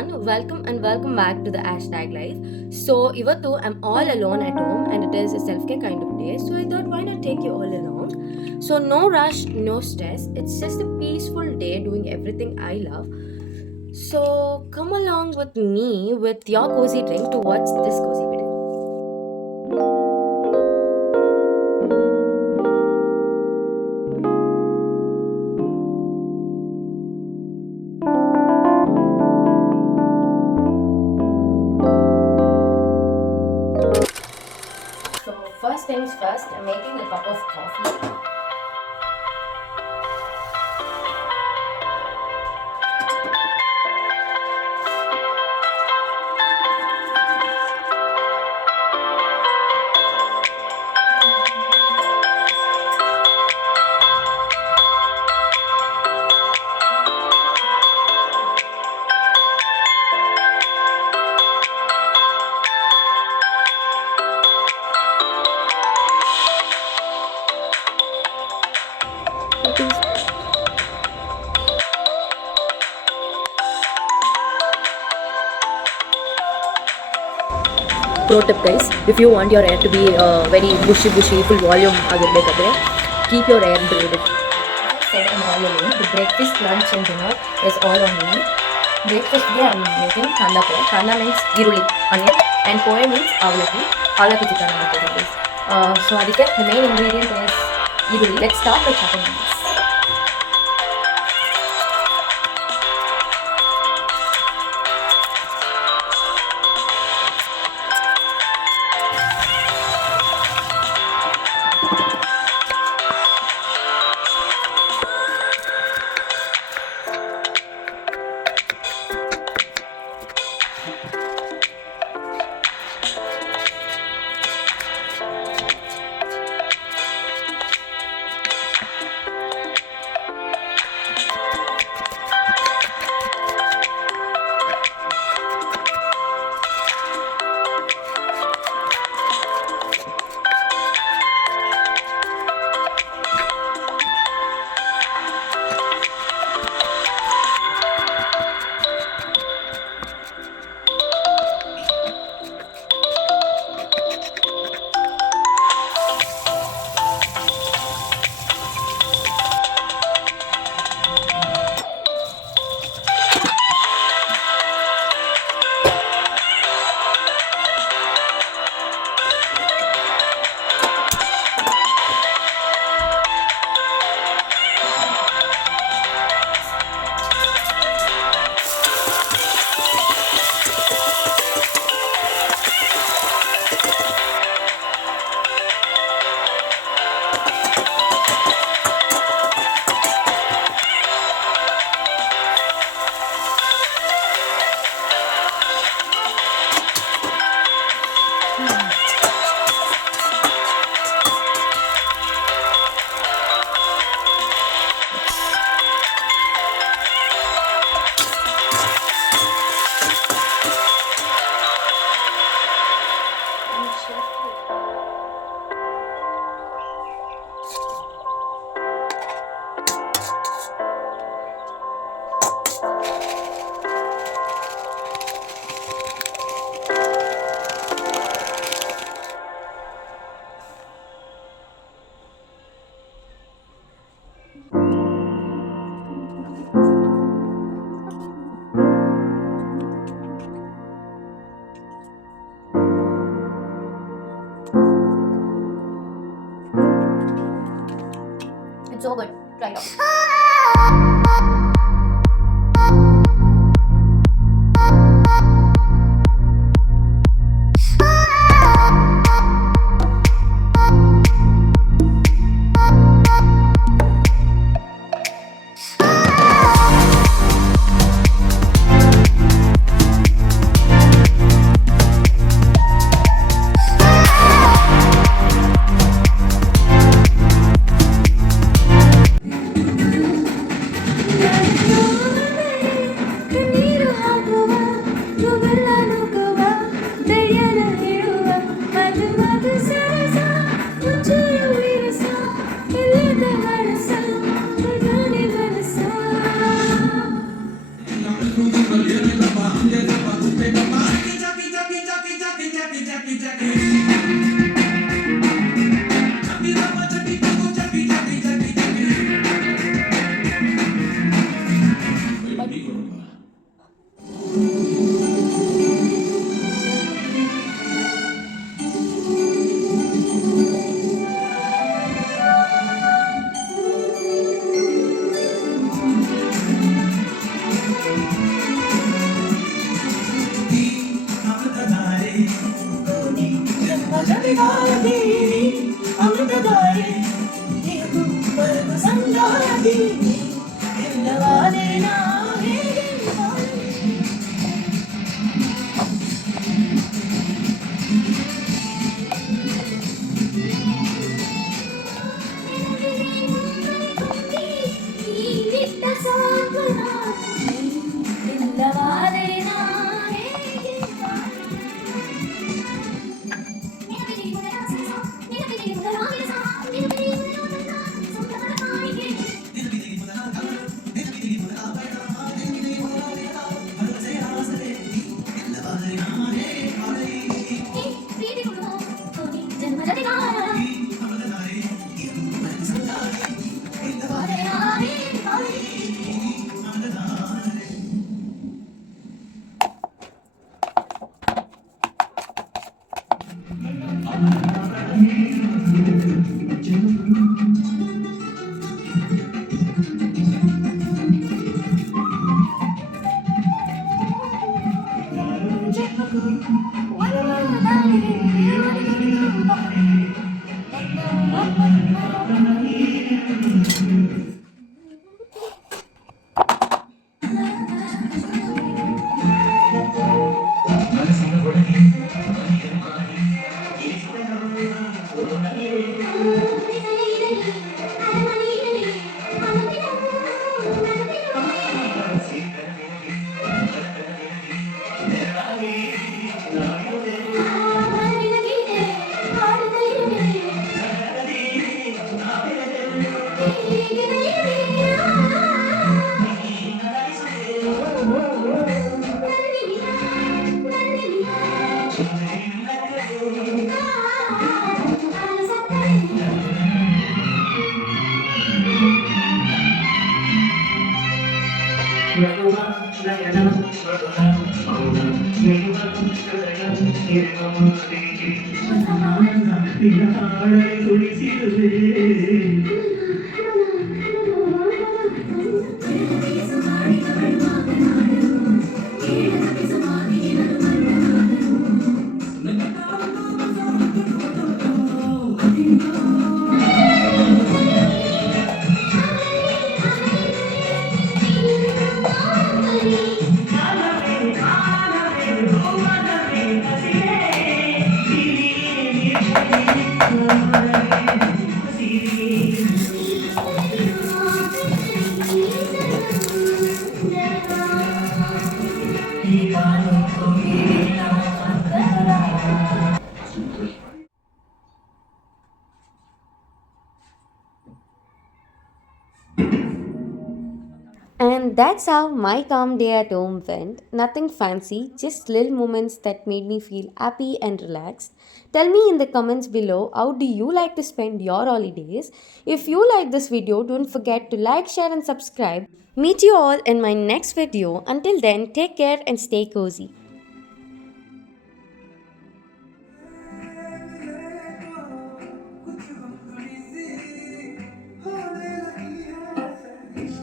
everyone, welcome back to the hashtag life. So, Ivattu, I'm all alone at home and it is a self care kind of day. So, I thought, why not take you all along? So, no rush, no stress. It's just a peaceful day doing everything I love. So, come along with me with your cozy drink to watch this cozy video. So, first things first, I'm making a cup of coffee. Pro tip guys, if you want your hair to be very bushy full volume ಆಗಿರ್ಬೇಕಾದ್ರೆ keep your hair braided. Said I'm all alone. The breakfast, lunch and dinner is all on me. Breakfast day I'm making kanda pohe. Kanda means ಈರುಳ್ಳಿ onion and pohe means avlaki. Avlaki ಚಿತ್ರಾನ್ನ ಮಾಡ್ತಿದ್ದೀನಿ guys. So ಅದಕ್ಕೆ the main ingredient is ಈರುಳ್ಳಿ. Let's start by chopping this. It's so good. Try it out. And that's how my calm day at home went. Nothing fancy, just little moments that made me feel happy and relaxed. Tell me in the comments below, how do you like to spend your holidays? If you like this video, don't forget to like, share and subscribe. Meet you all in my next video. Until then, take care and stay cozy.